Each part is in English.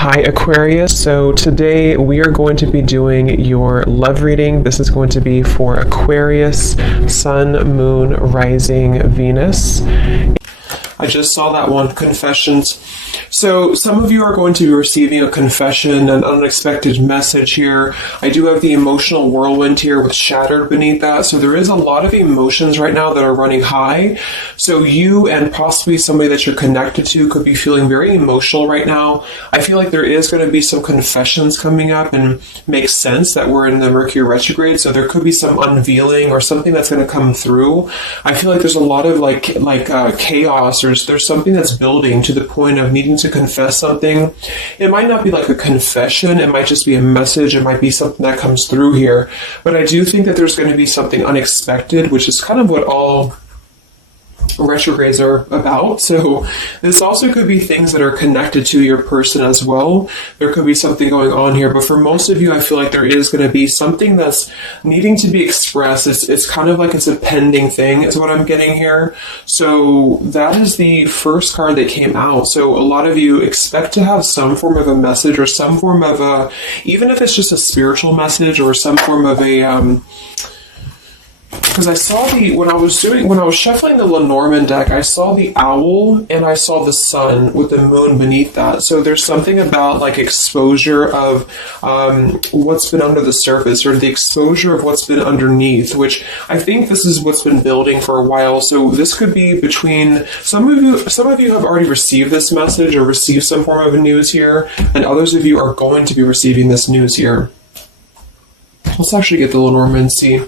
Hi Aquarius, so today we are going to be doing your love reading. This is going to be for Aquarius, Sun, Moon, Rising, Venus. I just saw that one, confessions. So some of you are going to be receiving a confession, an unexpected message here. I do have the emotional whirlwind here with shattered beneath that. So there is a lot of emotions right now that are running high. So you and possibly somebody that you're connected to could be feeling very emotional right now. I feel like there is going to be some confessions coming up, and makes sense that we're in the Mercury retrograde. So there could be some unveiling or something that's going to come through. I feel like there's a lot of chaos, or there's something that's building to the point of needing to confess something. It might not be like a confession, it might just be a message, it might be something that comes through here. But I do think that there's going to be something unexpected, which is kind of what all retrogrades are about. So this also could be things that are connected to your person as well. There could be something going on here, but for most of you, I feel like there is going to be something that's needing to be expressed. It's kind of like it's a pending thing is what I'm getting here. So that is the first card that came out. So a lot of you expect to have some form of a message, or some form of a, even if it's just a spiritual message, or some form of a because I saw when I was shuffling the Lenormand deck, I saw the owl and I saw the sun with the moon beneath that. So there's something about like exposure of what's been under the surface, or the exposure of what's been underneath, which I think this is what's been building for a while. So this could be between some of you have already received this message or received some form of news here, and others of you are going to be receiving this news here. Let's actually get the Lenormand and see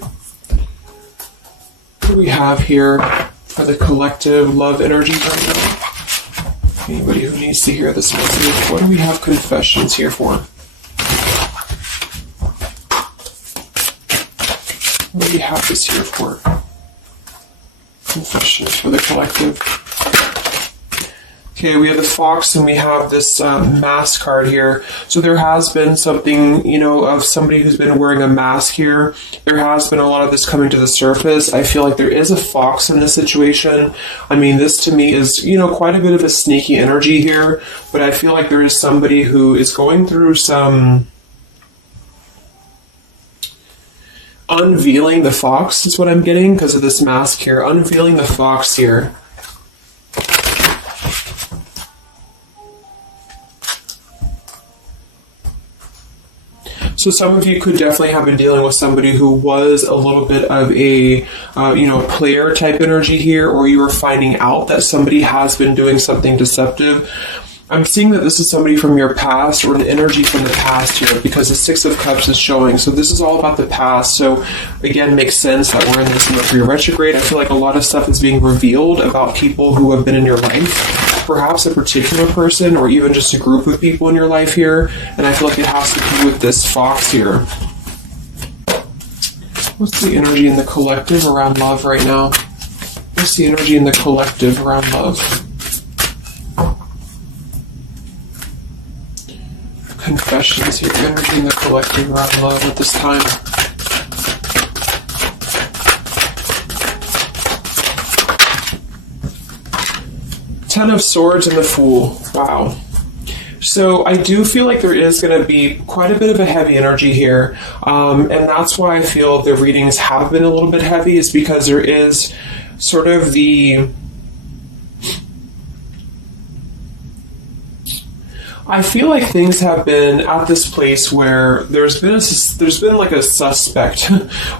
what we have here for the collective love energy right now. Anybody who needs to hear this message, what do we have confessions here for? What do we have this here for? Confessions for the collective. Okay, we have the fox and we have this mask card here. So there has been something, of somebody who's been wearing a mask here. There has been a lot of this coming to the surface. I feel like there is a fox in this situation. I mean, this to me is, quite a bit of a sneaky energy here. But I feel like there is somebody who is going through some unveiling the fox is what I'm getting because of this mask here. Unveiling the fox here. So some of you could definitely have been dealing with somebody who was a little bit of a, player type energy here, or you were finding out that somebody has been doing something deceptive. I'm seeing that this is somebody from your past, or an energy from the past here, because the Six of Cups is showing. So this is all about the past. So again, makes sense that we're in this Mercury retrograde. I feel like a lot of stuff is being revealed about people who have been in your life. Perhaps a particular person, or even just a group of people in your life here. And I feel like it has to do with this fox here. What's the energy in the collective around love right now? What's the energy in the collective around love? Confessions here, energy in the collective around love at this time. Ten of Swords and the Fool. Wow. So I do feel like there is going to be quite a bit of a heavy energy here. And that's why I feel the readings have been a little bit heavy, is because there is sort of the... I feel like things have been at this place where there's been like a suspect,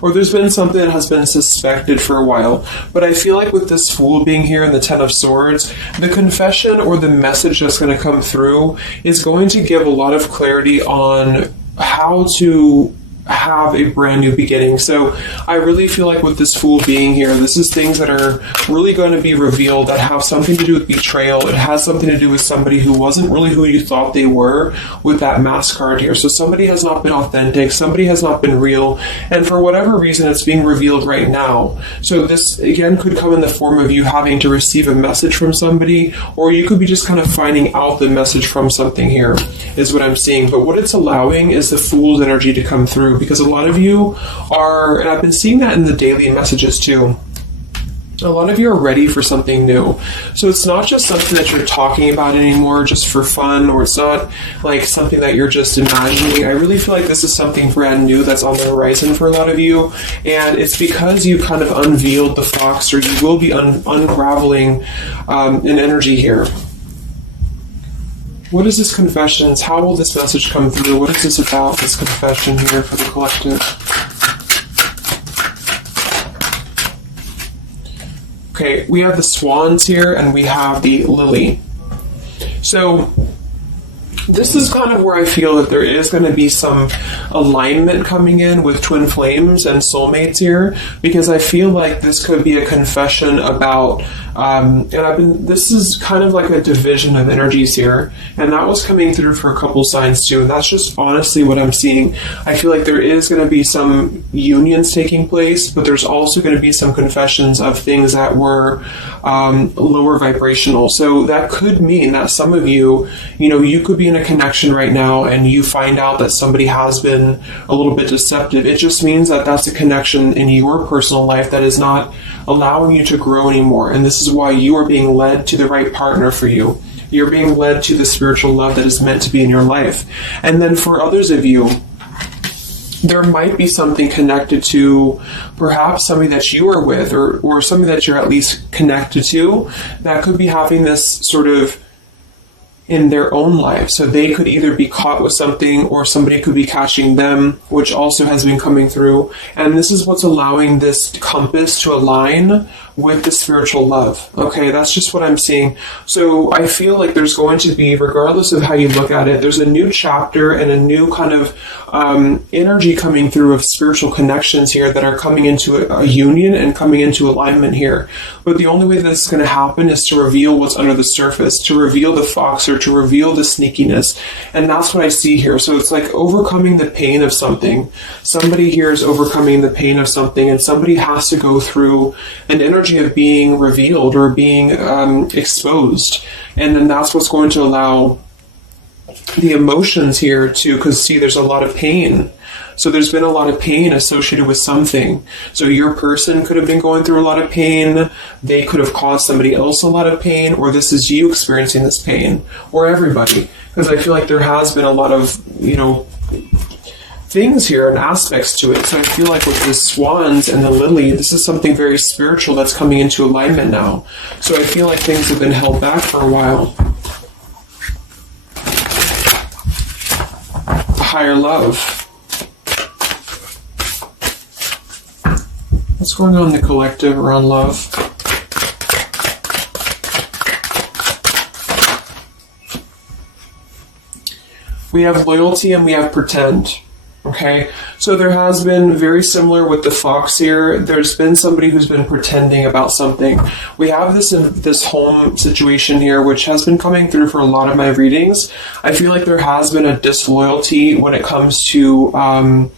or there's been something that has been suspected for a while. But I feel like with this Fool being here and the Ten of Swords, the confession or the message that's going to come through is going to give a lot of clarity on how to have a brand new beginning. So I really feel like with this Fool being here, this is things that are really going to be revealed that have something to do with betrayal. It has something to do with somebody who wasn't really who you thought they were with that mask card here. So somebody has not been authentic, somebody has not been real, and for whatever reason it's being revealed right now. So this again could come in the form of you having to receive a message from somebody, or you could be just kind of finding out the message from something here, is what I'm seeing. But what it's allowing is the Fool's energy to come through, because a lot of you are, and I've been seeing that in the daily messages too, A lot of you are ready for something new. So it's not just something that you're talking about anymore just for fun, or it's not like something that you're just imagining. I really feel like this is something brand new that's on the horizon for a lot of you. And it's because you kind of unveiled the fox, or you will be unraveling an energy here. What is this confessions? How will this message come through? What is this about, this confession here for the collective? Okay, we have the swans here, and we have the lily. So this is kind of where I feel that there is going to be some alignment coming in with twin flames and soulmates here, because I feel like this could be a confession about, this is kind of like a division of energies here, and that was coming through for a couple signs too, and that's just honestly what I'm seeing. I feel like there is going to be some unions taking place, but there's also going to be some confessions of things that were lower vibrational. So that could mean that some of you, you could be in a connection right now and you find out that somebody has been a little bit deceptive. It just means that that's a connection in your personal life that is not allowing you to grow anymore. And this is why you are being led to the right partner for you. You're being led to the spiritual love that is meant to be in your life. And then for others of you, there might be something connected to perhaps somebody that you are with, or somebody that you're at least connected to, that could be having this sort of in their own life. So they could either be caught with something, or somebody could be catching them, which also has been coming through. And this is what's allowing this compass to align with the spiritual love. Okay, that's just what I'm seeing. So I feel like there's going to be, regardless of how you look at it, there's a new chapter and a new kind of energy coming through of spiritual connections here that are coming into a union and coming into alignment here. But the only way that's going to happen is to reveal what's under the surface, to reveal the fox, or to reveal the sneakiness. And that's what I see here. So it's like overcoming the pain of something. Somebody here is overcoming the pain of something, and somebody has to go through an energy of being revealed or being exposed. And then that's what's going to allow the emotions here to, because see, there's a lot of pain. So there's been a lot of pain associated with something. So your person could have been going through a lot of pain. They could have caused somebody else a lot of pain, or this is you experiencing this pain, or everybody. Because I feel like there has been a lot of, things here and aspects to it. So I feel like with the swans and the lily, this is something very spiritual that's coming into alignment now. So I feel like things have been held back for a while. A higher love. What's going on in the collective around love? We have loyalty and we have pretend. Okay, so there has been, very similar with the fox here, there's been somebody who's been pretending about something. We have this in this home situation here, which has been coming through for a lot of my readings. I feel like there has been a disloyalty when it comes to a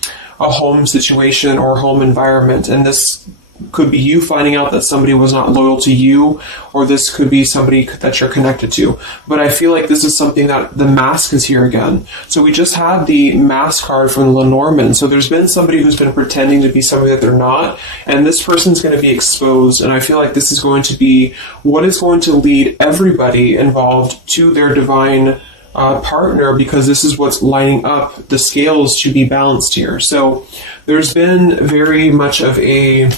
home situation or home environment, and this could be you finding out that somebody was not loyal to you, or this could be somebody that you're connected to. But I feel like this is something that the mask is here again. So we just had the mask card from Lenormand. So there's been somebody who's been pretending to be somebody that they're not, and this person's going to be exposed. And I feel like this is going to be what is going to lead everybody involved to their divine partner, because this is what's lining up the scales to be balanced here. So there's been very much of a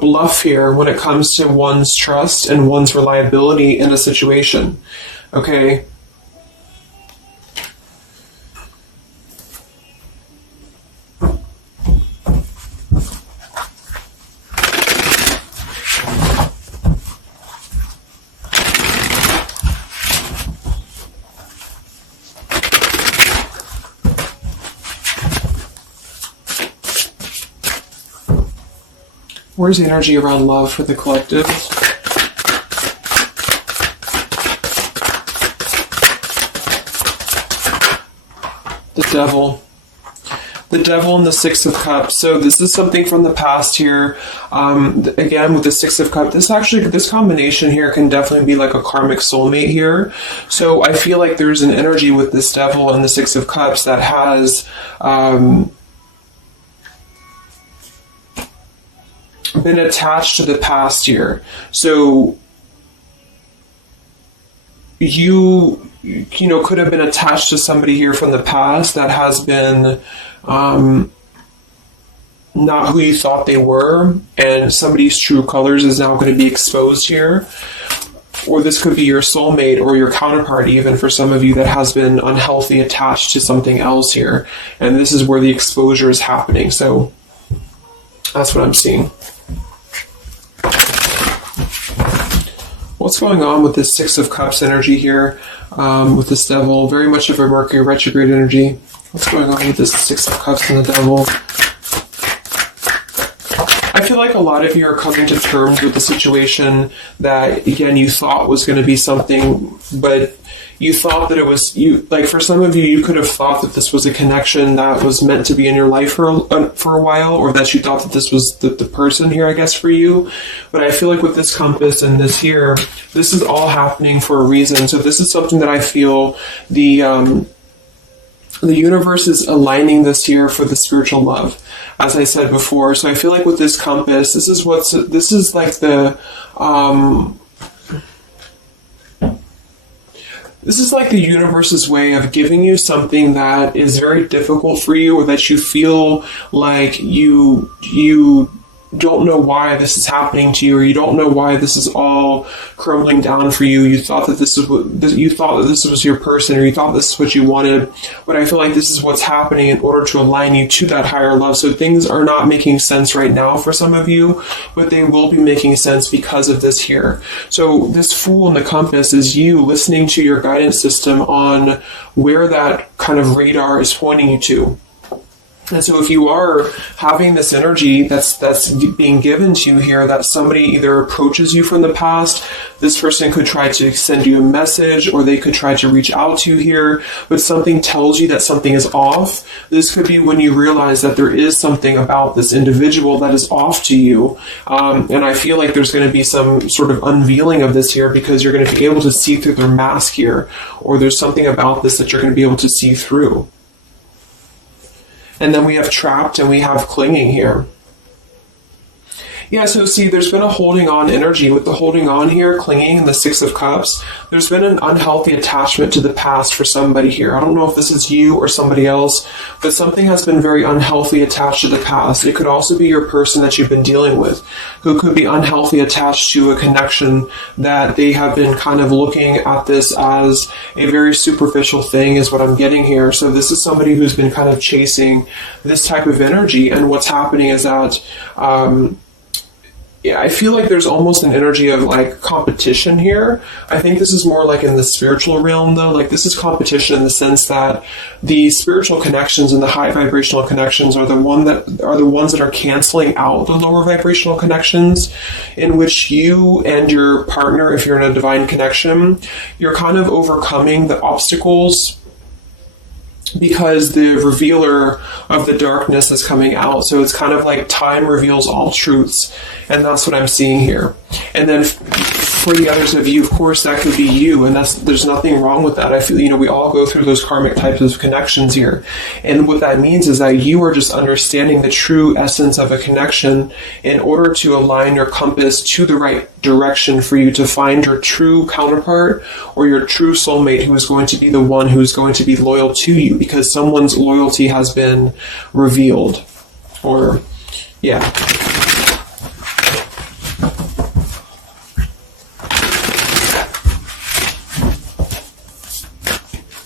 bluff here when it comes to one's trust and one's reliability in a situation. Okay. Where's the energy around love for the collective? The devil. The devil and the Six of Cups. So this is something from the past here. Again, with the Six of Cups, this combination here can definitely be like a karmic soulmate here. So I feel like there's an energy with this devil and the Six of Cups that has been attached to the past here. So you could have been attached to somebody here from the past that has been not who you thought they were, and somebody's true colors is now going to be exposed here. Or this could be your soulmate or your counterpart, even for some of you, that has been unhealthy attached to something else here. And this is where the exposure is happening. So that's what I'm seeing. What's going on with this Six of Cups energy here with this Devil? Very much of a Mercury retrograde energy. What's going on with this Six of Cups and the Devil? I feel like a lot of you are coming to terms with the situation that, again, you thought was going to be something, but you thought that it was, like for some of you, you could have thought that this was a connection that was meant to be in your life for a while, or that you thought that this was the person here, I guess, for you. But I feel like with this compass and this here, this is all happening for a reason. So this is something that I feel the universe is aligning this here for the spiritual love, as I said before. So I feel like with this compass, this is like the this is like the universe's way of giving you something that is very difficult for you, or that you feel like you don't know why this is happening to you, or you don't know why this is all crumbling down for you. You thought that this was your person, or you thought this is what you wanted. But I feel like this is what's happening in order to align you to that higher love. So things are not making sense right now for some of you, but they will be making sense because of this here. So this Fool in the compass is you listening to your guidance system on where that kind of radar is pointing you to. And so if you are having this energy that's being given to you here, that somebody either approaches you from the past, this person could try to send you a message, or they could try to reach out to you here, but something tells you that something is off. This could be when you realize that there is something about this individual that is off to you. And I feel like there's going to be some sort of unveiling of this here, because you're going to be able to see through their mask here, or there's something about this that you're going to be able to see through. And then we have Trapped and we have Clinging here. Yeah, so see, there's been a holding on energy with the holding on here, clinging, and the Six of Cups. There's been an unhealthy attachment to the past for somebody here. I don't know if this is you or somebody else, but something has been very unhealthy attached to the past. It could also be your person that you've been dealing with, who could be unhealthy attached to a connection that they have been kind of looking at this as a very superficial thing, is what I'm getting here. So this is somebody who's been kind of chasing this type of energy, and what's happening is that I feel like there's almost an energy of like competition here. I think this is more like in the spiritual realm though. Like this is competition in the sense that the spiritual connections and the high vibrational connections are the ones that are canceling out the lower vibrational connections, in which you and your partner, if you're in a divine connection, you're kind of overcoming the obstacles, because the revealer of the darkness is coming out. So it's kind of like time reveals all truths, and that's what I'm seeing here. And then for the others of you, of course, that could be you, and there's nothing wrong with that. I feel, we all go through those karmic types of connections here. And what that means is that you are just understanding the true essence of a connection in order to align your compass to the right direction for you to find your true counterpart or your true soulmate, who is going to be the one who's going to be loyal to you, because someone's loyalty has been revealed. Or, yeah.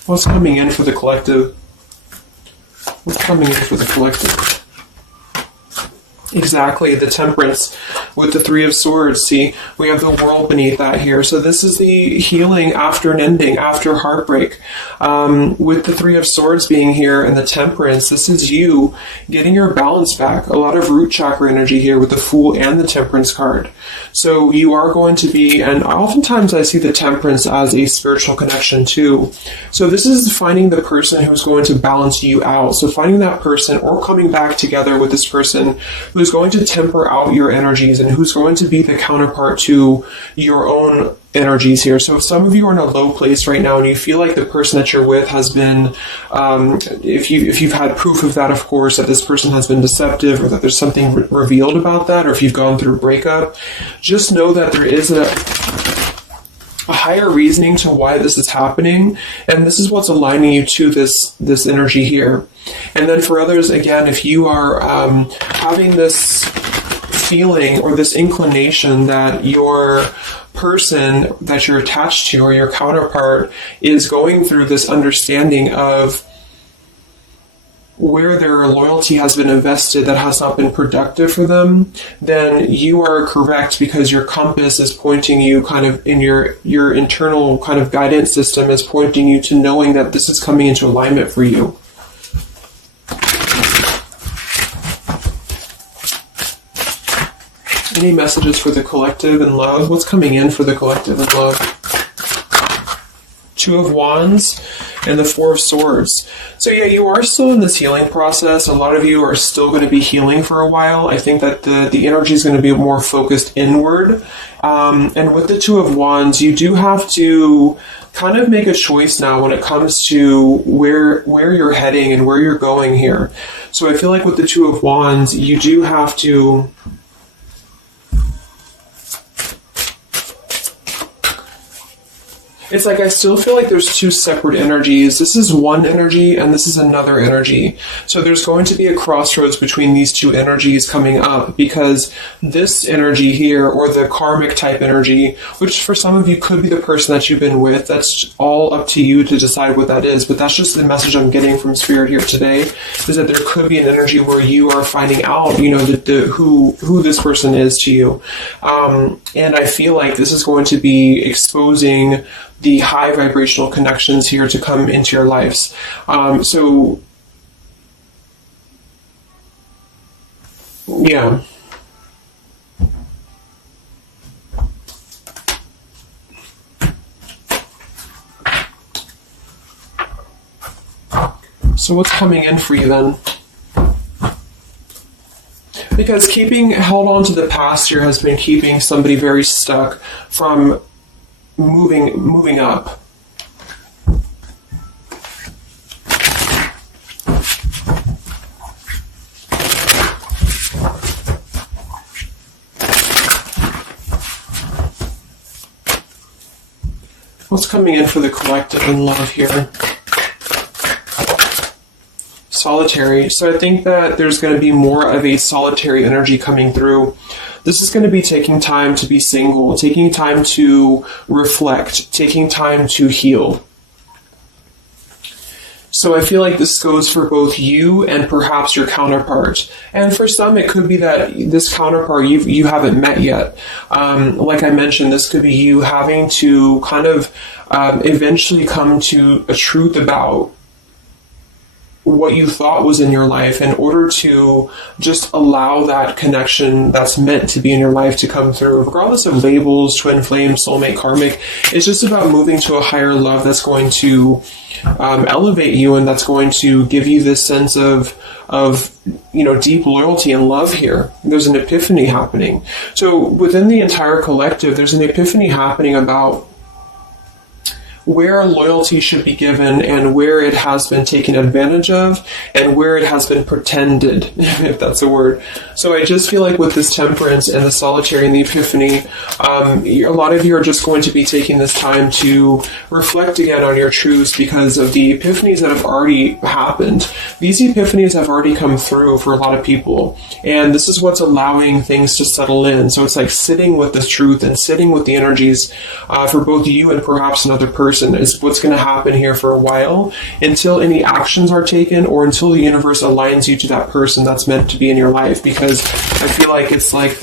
What's coming in for the collective? What's coming in for the collective? Exactly, the Temperance with the Three of Swords. See, we have the World beneath that here. So this is the healing after an ending, after heartbreak. With the Three of Swords being here and the Temperance, this is you getting your balance back. A lot of root chakra energy here with the Fool and the Temperance card. So you are going to be, and oftentimes I see the Temperance as a spiritual connection too. So this is finding the person who's going to balance you out. So finding that person, or coming back together with this person who's going to temper out your energies person who's going to be the counterpart to your own energies here. So if some of you are in a low place right now and you feel like the person that you're with has been, if you've had proof of that, of course, that this person has been deceptive or that there's something revealed about that, or if you've gone through a breakup, just know that there is a higher reasoning to why this is happening, and this is what's aligning you to this energy here. And then for others, again, if you are having this feeling or this inclination that your person that you're attached to or your counterpart is going through this understanding of where their loyalty has been invested that has not been productive for them, then you are correct, because your compass is pointing you kind of in your internal kind of guidance system is pointing you to knowing that this is coming into alignment for you. Any messages for the collective and love? What's coming in for the collective and love? Two of Wands and the Four of Swords. So yeah, you are still in this healing process. A lot of you are still going to be healing for a while. I think that the energy is going to be more focused inward. And with the Two of Wands, you do have to kind of make a choice now when it comes to where you're heading and where you're going here. So I feel like with the Two of Wands, you do have to it's like I still feel like there's two separate energies. This is one energy and this is another energy. So there's going to be a crossroads between these two energies coming up, because this energy here, or the karmic type energy, which for some of you could be the person that you've been with, that's all up to you to decide what that is. But that's just the message I'm getting from Spirit here today, is that there could be an energy where you are finding out, you know, who this person is to you. And I feel like this is going to be exposing the high vibrational connections here to come into your lives. So, yeah. So what's coming in for you then? Because held on to the past here has been keeping somebody very stuck from moving up. What's coming in for the collective and love here? Solitary. So I think that there's going to be more of a solitary energy coming through. This is going to be taking time to be single, taking time to reflect, taking time to heal. So I feel like this goes for both you and perhaps your counterpart. And for some, it could be that this counterpart you haven't met yet. Like I mentioned, this could be you having to kind of eventually come to a truth about what you thought was in your life in order to just allow that connection that's meant to be in your life to come through, regardless of labels, twin flame, soulmate, karmic. It's just about moving to a higher love that's going to elevate you, and that's going to give you this sense of deep loyalty and love here. There's an epiphany happening. So within the entire collective, there's an epiphany happening about where loyalty should be given and where it has been taken advantage of and where it has been pretended, if that's a word. So I just feel like with this temperance and the solitary and the epiphany, a lot of you are just going to be taking this time to reflect again on your truths because of the epiphanies that have already happened. These epiphanies have already come through for a lot of people, and this is what's allowing things to settle in. So it's like sitting with the truth and sitting with the energies for both you and perhaps another person is what's going to happen here for a while, until any actions are taken or until the universe aligns you to that person that's meant to be in your life. Because I feel like it's like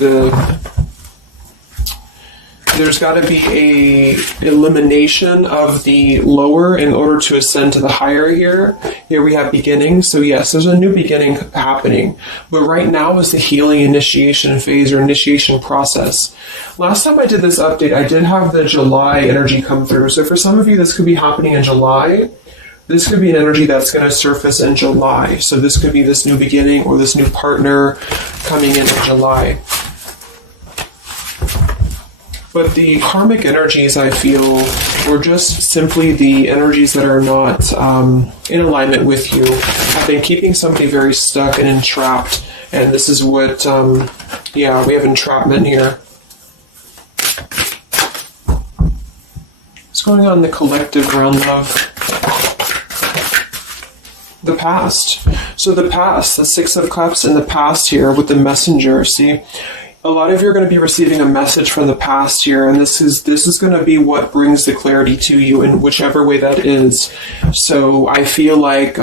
there's got to be a elimination of the lower in order to ascend to the higher here. Here we have beginning. So yes, there's a new beginning happening. But right now is the healing initiation phase or initiation process. Last time I did this update, I did have the July energy come through. So for some of you, this could be happening in July. This could be an energy that's going to surface in July. So this could be this new beginning or this new partner coming in July. But the karmic energies, I feel, were just simply the energies that are not in alignment with you. Have been keeping somebody very stuck and entrapped. And this is what, yeah, we have entrapment here. What's going on in the collective realm of the past? So the past, the Six of Cups in the past here with the Messenger, see? A lot of you are going to be receiving a message from the past here, and this is going to be what brings the clarity to you in whichever way that is. So I feel like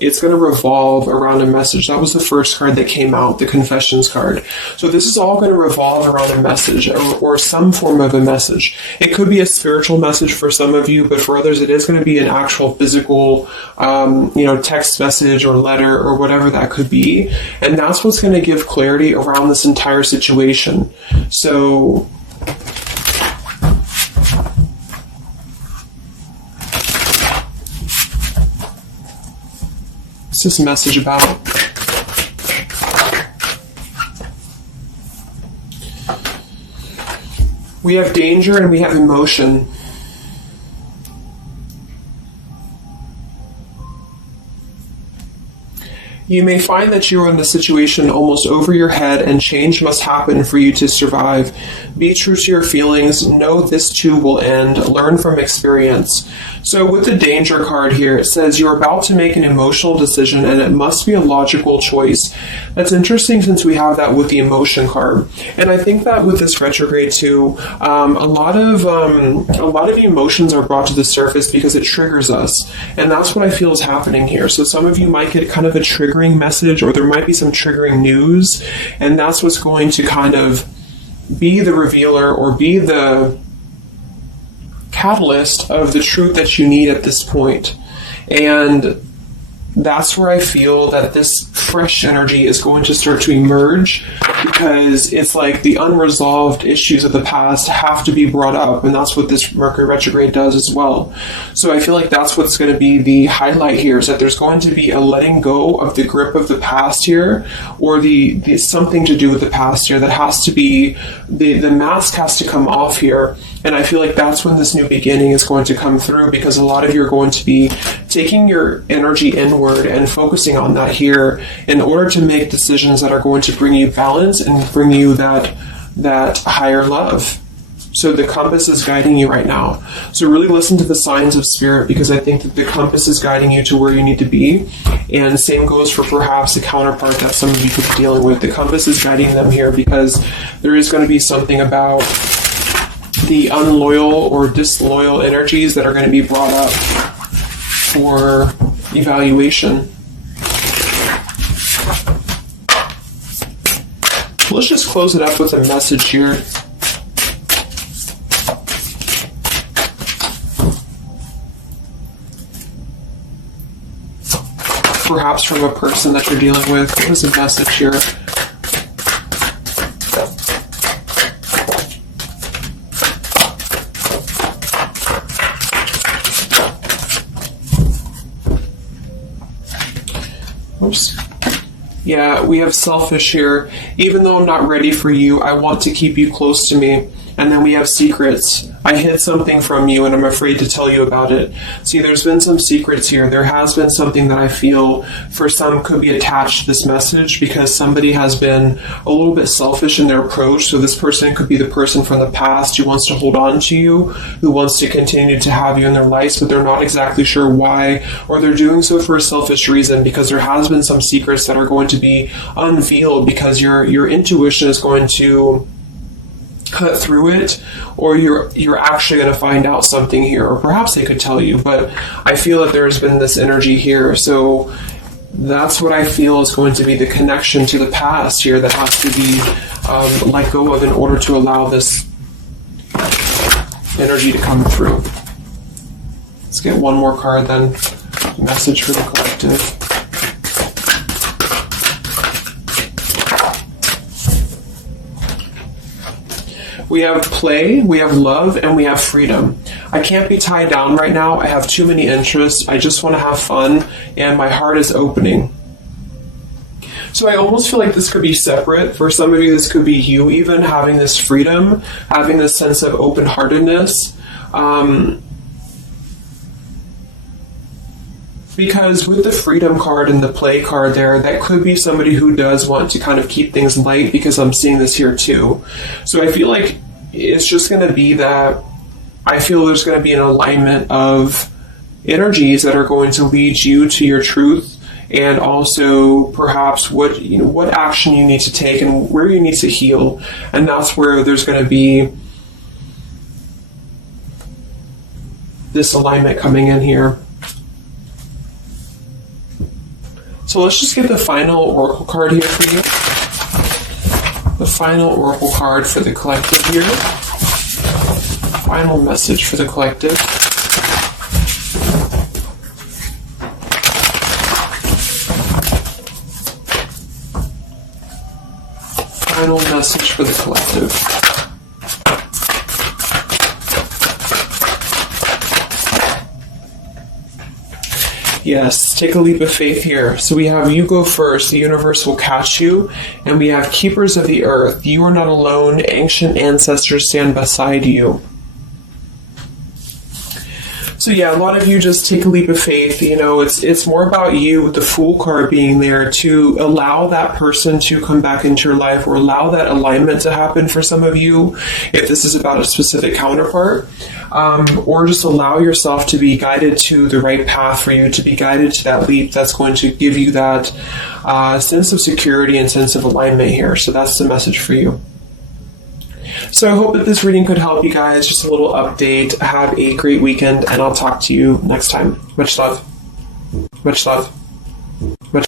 it's going to revolve around a message. That was the first card that came out, the Confessions card. So this is all going to revolve around a message or some form of a message. It could be a spiritual message for some of you, but for others it is going to be an actual physical text message or letter or whatever that could be. And that's what's going to give clarity around this entire situation. So what's this message about? We have danger and we have emotion. You may find that you are in a situation almost over your head and change must happen for you to survive. Be true to your feelings. Know this too will end. Learn from experience. So with the danger card here, it says you're about to make an emotional decision and it must be a logical choice. That's interesting since we have that with the emotion card. And I think that with this retrograde too, a lot of emotions are brought to the surface because it triggers us. And that's what I feel is happening here. So some of you might get kind of a triggering message, or there might be some triggering news, and that's what's going to kind of be the revealer or be the catalyst of the truth that you need at this point. And that's where I feel that this fresh energy is going to start to emerge, because it's like the unresolved issues of the past have to be brought up, and that's what this Mercury retrograde does as well. So I feel like that's what's going to be the highlight here, is that there's going to be a letting go of the grip of the past here, or the something to do with the past here that has to be, the mask has to come off here. And I feel like that's when this new beginning is going to come through, because a lot of you are going to be taking your energy inward and focusing on that here in order to make decisions that are going to bring you balance and bring you that higher love. So the compass is guiding you right now. So really listen to the signs of spirit, because I think that the compass is guiding you to where you need to be. And same goes for perhaps a counterpart that some of you could be dealing with. The compass is guiding them here because there is going to be something about the unloyal or disloyal energies that are going to be brought up for evaluation. Let's just close it up with a message here. Perhaps from a person that you're dealing with. What is a message here? Oops. Yeah, we have selfish here. Even though I'm not ready for you, I want to keep you close to me. And then we have secrets. I hid something from you and I'm afraid to tell you about it. See, there's been some secrets here. There has been something that I feel for some could be attached to this message, because somebody has been a little bit selfish in their approach. So this person could be the person from the past who wants to hold on to you, who wants to continue to have you in their lives, but they're not exactly sure why, or they're doing so for a selfish reason, because there has been some secrets that are going to be unveiled, because your intuition is going to cut through it, or you're actually going to find out something here, or perhaps they could tell you. But I feel that there's been this energy here, so that's what I feel is going to be the connection to the past here that has to be let go of in order to allow this energy to come through. Let's get one more card then. Message for the collective. We have play, we have love, and we have freedom. I can't be tied down right now. I have too many interests. I just want to have fun, and my heart is opening. So I almost feel like this could be separate. For some of you, this could be you even having this freedom, having this sense of open-heartedness. Because with the freedom card and the play card there, that could be somebody who does want to kind of keep things light, because I'm seeing this here too. So I feel like it's just going to be that I feel there's going to be an alignment of energies that are going to lead you to your truth, and also perhaps what action you need to take and where you need to heal. And that's where there's going to be this alignment coming in here. So let's just get the final oracle card here for you. The final oracle card for the collective here. Final message for the collective. Final message for the collective. Yes, take a leap of faith here. So we have you go first, the universe will catch you. And we have keepers of the earth. You are not alone. Ancient ancestors stand beside you. So yeah, a lot of you just take a leap of faith. You know, it's more about you with the Fool card being there to allow that person to come back into your life, or allow that alignment to happen for some of you, if this is about a specific counterpart, or just allow yourself to be guided to the right path for you, to be guided to that leap that's going to give you that sense of security and sense of alignment here. So that's the message for you. So I hope that this reading could help you guys. Just a little update. Have a great weekend, and I'll talk to you next time. Much love. Much love.